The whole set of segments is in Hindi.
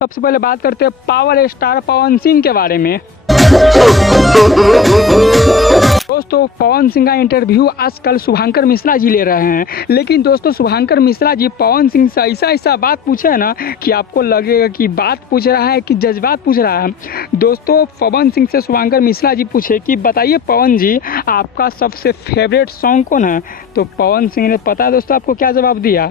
सबसे पहले बात करते हैं पावर स्टार पवन सिंह के बारे में। दोस्तों पवन सिंह का इंटरव्यू आजकल शुभंकर मिश्रा जी ले रहे हैं, लेकिन दोस्तों शुभंकर मिश्रा जी पवन सिंह से ऐसा बात पूछे है ना कि आपको लगेगा कि बात पूछ रहा है कि जज्बात पूछ रहा है। दोस्तों पवन सिंह से शुभंकर मिश्रा जी पूछे कि बताइए पवन जी आपका सबसे फेवरेट सॉन्ग कौन है, तो पवन सिंह ने पता है दोस्तों आपको क्या जवाब दिया?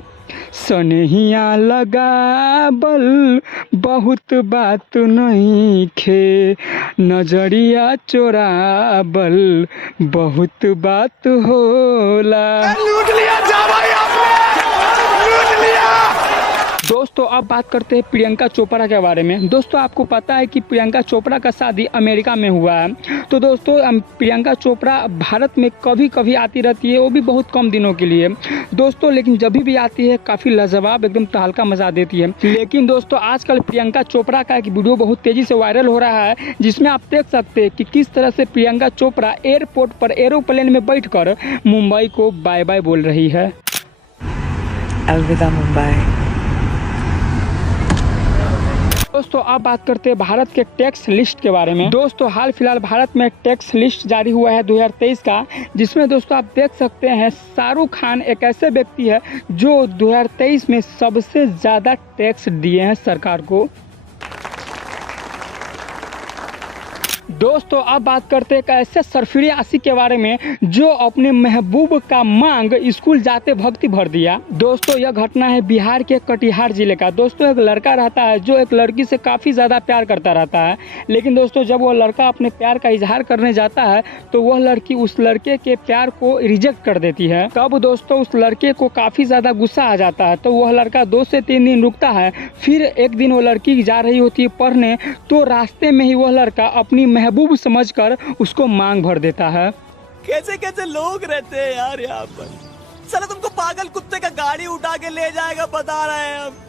सनहिया लगा बल बहुत बात नहीं खे, नजरिया चोरा बल बहुत बात होला। लूट लिया जा भाई आपने, लूट लिया। दोस्तों अब बात करते हैं प्रियंका चोपड़ा के बारे में। दोस्तों आपको पता है कि प्रियंका चोपड़ा का शादी अमेरिका में हुआ है। तो दोस्तों प्रियंका चोपड़ा भारत में कभी कभी आती रहती है, वो भी बहुत कम दिनों के लिए दोस्तों, लेकिन जब भी आती है काफ़ी लाजवाब एकदम तहलका मचा देती है। लेकिन दोस्तों आजकल प्रियंका चोपड़ा का एक वीडियो बहुत तेज़ी से वायरल हो रहा है, जिसमें आप देख सकते हैं कि किस तरह से प्रियंका चोपड़ा एयरपोर्ट पर एरोप्लेन में बैठकर मुंबई को बाय बाय बोल रही है। अलविदा मुंबई। दोस्तों अब बात करते हैं भारत के टैक्स लिस्ट के बारे में। दोस्तों हाल फिलहाल भारत में टैक्स लिस्ट जारी हुआ है 2023 का, जिसमें दोस्तों आप देख सकते हैं शाहरुख खान एक ऐसे व्यक्ति है जो 2023 में सबसे ज़्यादा टैक्स दिए हैं सरकार को। दोस्तों अब बात करते हैं एक ऐसे सरफिरे आशिक के बारे में जो अपने महबूब का मांग स्कूल जाते भक्ति भर दिया। दोस्तों यह घटना है बिहार के कटिहार जिले का। दोस्तों एक लड़का रहता है जो एक लड़की से काफ़ी ज़्यादा प्यार करता रहता है, लेकिन दोस्तों जब वो लड़का अपने प्यार का इजहार करने जाता है तो वह लड़की उस लड़के के प्यार को रिजेक्ट कर देती है। तब दोस्तों उस लड़के को काफ़ी ज़्यादा गुस्सा आ जाता है, तो वह लड़का 2 से 3 दिन रुकता है। फिर एक दिन वो लड़की जा रही होती है पढ़ने, तो रास्ते में ही वह लड़का अपनी महबूब समझकर उसको मांग भर देता है। कैसे कैसे लोग रहते हैं यार यहाँ पर। साला तुमको पागल कुत्ते का गाड़ी उठा के ले जाएगा बता रहे हैं हम।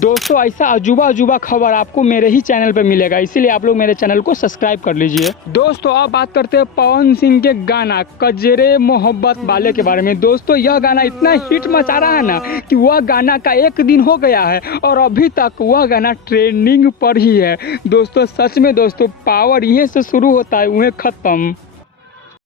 दोस्तों ऐसा अजूबा खबर आपको मेरे ही चैनल पे मिलेगा, इसीलिए आप लोग मेरे चैनल को सब्सक्राइब कर लीजिए। दोस्तों अब बात करते हैं पवन सिंह के गाना कजरे मोहब्बत वाले के बारे में। दोस्तों यह गाना इतना हिट मचा रहा है ना कि वह गाना का 1 दिन हो गया है और अभी तक वह गाना ट्रेंडिंग पर ही है। दोस्तों सच में दोस्तों पावर यहीं से शुरू होता है वहीं खत्म।